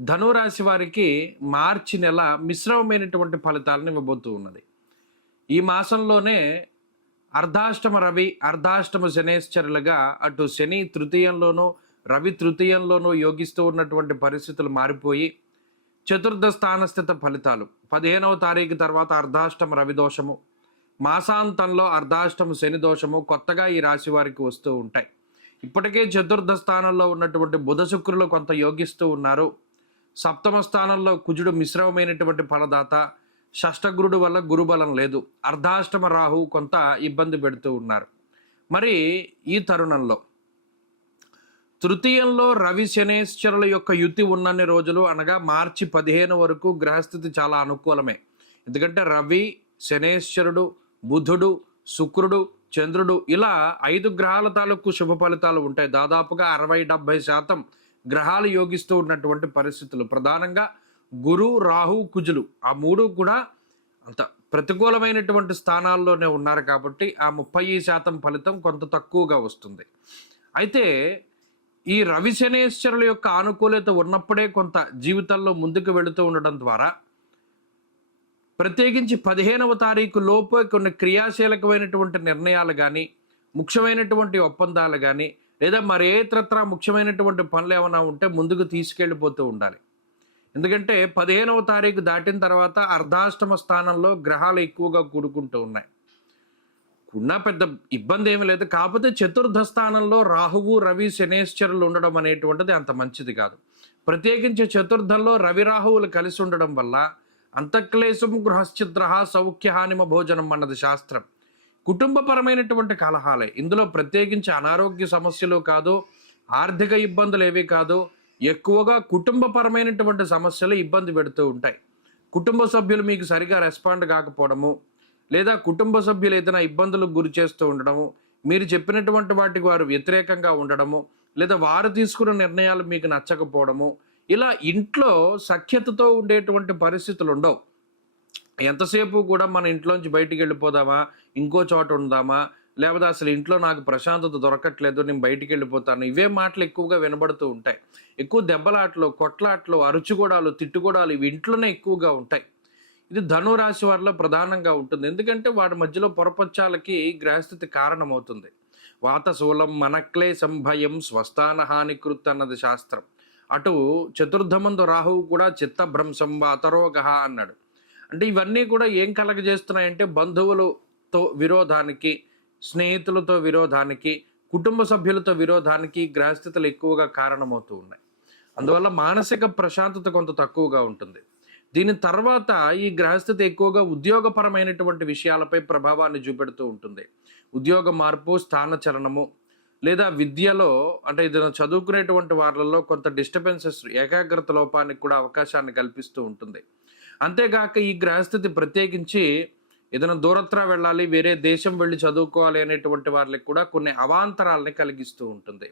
ధనురాశి వారికి మార్చి నెల మిశ్రమమైనటువంటి ఫలితాలను ఇవ్వబోతూ ఉన్నది. ఈ మాసంలోనే అర్ధాష్టమ రవి అర్ధాష్టమ శనేశ్వరులుగా అటు శని తృతీయంలోనూ రవి తృతీయంలోనూ యోగిస్తూ ఉన్నటువంటి పరిస్థితులు మారిపోయి చతుర్థ స్థానస్థిత ఫలితాలు. పదిహేనవ తారీఖు తర్వాత అర్ధాష్టమ రవి దోషము మాసాంతంలో అర్ధాష్టమ శని దోషము కొత్తగా ఈ రాశి వారికి వస్తూ ఉంటాయి. ఇప్పటికే చతుర్థ స్థానంలో ఉన్నటువంటి బుధ శుక్రులు కొంత యోగిస్తూ ఉన్నారు. సప్తమ స్థానంలో కుజుడు మిశ్రమమైనటువంటి ఫలదాత షష్టగురుడు వల్ల గురుబలం లేదు. అర్ధాష్టమ రాహు కొంత ఇబ్బంది పెడుతూ ఉన్నారు. మరి ఈ తరుణంలో తృతీయంలో రవి శనేశ్వరుల యొక్క యుతి ఉన్నన్ని రోజులు అనగా మార్చి పదిహేను వరకు గ్రహస్థితి చాలా అనుకూలమే. ఎందుకంటే రవి శనేశ్వరుడు బుధుడు శుక్రుడు చంద్రుడు ఇలా ఐదు గ్రహాల తాలూకు శుభ ఫలితాలు ఉంటాయి. దాదాపుగా అరవై డెబ్బై శాతం గ్రహాలు యోగిస్తూ ఉన్నటువంటి పరిస్థితులు. ప్రధానంగా గురు రాహు కుజులు. ఆ మూడు కూడా అంత ప్రతికూలమైనటువంటి స్థానాల్లోనే ఉన్నారు కాబట్టి ఆ ముప్పై శాతం ఫలితం కొంత తక్కువగా వస్తుంది. అయితే ఈ రవి శనేశ్వరుల యొక్క ఆనుకూలత ఉన్నప్పుడే కొంత జీవితంలో ముందుకు వెళుతూ ఉండడం ద్వారా ప్రత్యేకించి పదిహేనవ తారీఖు లోపు కొన్ని క్రియాశీలకమైనటువంటి నిర్ణయాలు కానీ ముఖ్యమైనటువంటి ఒప్పందాలు కానీ లేదా మరే ఇతరత్రా ముఖ్యమైనటువంటి పనులు ఏమైనా ఉంటే ముందుకు తీసుకెళ్ళిపోతూ ఉండాలి. ఎందుకంటే పదిహేనవ తారీఖు దాటిన తర్వాత అర్ధాష్టమ స్థానంలో గ్రహాలు ఎక్కువగా కూడుకుంటూ ఉన్నాయి. ఉన్న పెద్ద ఇబ్బంది ఏమీ లేదు. కాకపోతే చతుర్థ స్థానంలో రాహువు రవి శనేశ్వరులు ఉండడం అనేటువంటిది అంత మంచిది కాదు. ప్రత్యేకించి చతుర్థంలో రవి రాహువులు కలిసి ఉండడం వల్ల అంతఃక్లేశం గృహశ్చిద్ర సౌఖ్యహానిమ భోజనం అన్నది శాస్త్రం. కుటుంబపరమైనటువంటి కలహాలే. ఇందులో ప్రత్యేకించి అనారోగ్య సమస్యలు కాదు ఆర్థిక ఇబ్బందులు ఏవి కాదు ఎక్కువగా కుటుంబపరమైనటువంటి సమస్యలు ఇబ్బంది పెడుతూ ఉంటాయి. కుటుంబ సభ్యులు మీకు సరిగా రెస్పాండ్ కాకపోవడము లేదా కుటుంబ సభ్యులు ఏదైనా ఇబ్బందులకు గురి చేస్తూ ఉండడము మీరు చెప్పినటువంటి వాటికి వారు వ్యతిరేకంగా ఉండడము లేదా వారు తీసుకున్న నిర్ణయాలు మీకు నచ్చకపోవడము ఇలా ఇంట్లో సఖ్యతతో ఉండేటువంటి పరిస్థితులు ఉండవు. ఎంతసేపు కూడా మన ఇంట్లోంచి బయటికి వెళ్ళిపోదామా? ఇంకో చోట ఉందామా? లేకపోతే అసలు ఇంట్లో నాకు ప్రశాంతత దొరకట్లేదు నేను బయటికి వెళ్ళిపోతాను. ఇవే మాటలు ఎక్కువగా వినబడుతూ ఉంటాయి. ఎక్కువ దెబ్బలాటలు కొట్లాట్లు అరుచుగోడాలు తిట్టుగోడాలు ఇవి ఇంట్లోనే ఎక్కువగా ఉంటాయి. ఇది ధనురాశి వారిలో ప్రధానంగా ఉంటుంది. ఎందుకంటే వాడి మధ్యలో పొరపచ్చాలకి గ్రహస్థితి కారణమవుతుంది. వాతశూలం మనక్లే సంభయం స్వస్థాన హానికృత్ అన్నది శాస్త్రం. అటు చతుర్థమందు రాహువు కూడా చిత్తభ్రంశం వాతరోగ అన్నాడు. అంటే ఇవన్నీ కూడా ఏం కలగజేస్తున్నాయంటే బంధువులతో విరోధానికి స్నేహితులతో విరోధానికి కుటుంబ సభ్యులతో విరోధానికి గ్రహస్థితులు ఎక్కువగా కారణమవుతూ ఉన్నాయి. అందువల్ల మానసిక ప్రశాంతత కొంత తక్కువగా ఉంటుంది. దీని తర్వాత ఈ గ్రహస్థితి ఎక్కువగా ఉద్యోగపరమైనటువంటి విషయాలపై ప్రభావాన్ని చూపెడుతూ ఉంటుంది. ఉద్యోగ మార్పు స్థాన చలనము లేదా విద్యలో అంటే ఏదైనా చదువుకునేటువంటి వారిలో కొంత డిస్టర్బెన్సెస్ ఏకాగ్రత లోపానికి కూడా అవకాశాన్ని కల్పిస్తూ ఉంటుంది. అంతేగాక ఈ గ్రహస్థితి ప్రత్యేకించి ఏదైనా దూరత్ర వెళ్ళాలి వేరే దేశం వెళ్ళి చదువుకోవాలి అనేటువంటి వాళ్ళకి కూడా కొన్ని అవాంతరాలని కలిగిస్తూ ఉంటుంది.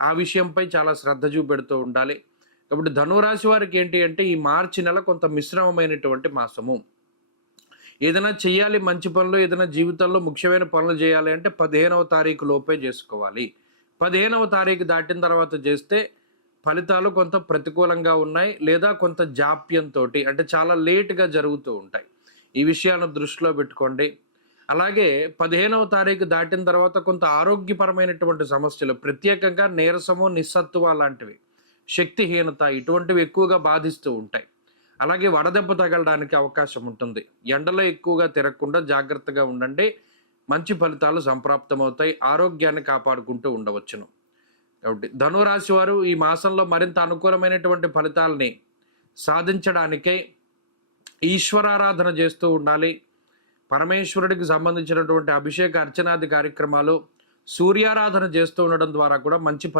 ఆ విషయంపై చాలా శ్రద్ధ చూపెడుతూ ఉండాలి. కాబట్టి ధనురాశి వారికి ఏంటి అంటే ఈ మార్చి నెల కొంత మిశ్రమమైనటువంటి మాసము. ఏదైనా చేయాలి మంచి పనులు ఏదైనా జీవితంలో ముఖ్యమైన పనులు చేయాలి అంటే పదిహేనవ తారీఖు లోపే చేసుకోవాలి. పదిహేనవ తారీఖు దాటిన తర్వాత చేస్తే ఫలితాలు కొంత ప్రతికూలంగా ఉన్నాయి లేదా కొంత జాప్యంతో అంటే చాలా లేట్గా జరుగుతూ ఉంటాయి. ఈ విషయాలను దృష్టిలో పెట్టుకోండి. అలాగే పదిహేనవ తారీఖు దాటిన తర్వాత కొంత ఆరోగ్యపరమైనటువంటి సమస్యలు ప్రత్యేకంగా నీరసము నిస్సత్తువ లాంటివి శక్తిహీనత ఇటువంటివి ఎక్కువగా బాధిస్తూ ఉంటాయి. అలాగే వడదెబ్బ తగలడానికి అవకాశం ఉంటుంది. ఎండలో ఎక్కువగా తిరగకుండా జాగ్రత్తగా ఉండండి. మంచి ఫలితాలు సంప్రాప్తమవుతాయి. ఆరోగ్యాన్ని కాపాడుకుంటూ ఉండవచ్చును. కాబట్టి ధనురాశి వారు ఈ మాసంలో మరింత అనుకూలమైనటువంటి ఫలితాలని సాధించడానికై ఈశ్వరారాధన చేస్తూ ఉండాలి. పరమేశ్వరుడికి సంబంధించినటువంటి అభిషేక అర్చనాది కార్యక్రమాలు సూర్యారాధన చేస్తూ ఉండడం ద్వారా కూడా మంచి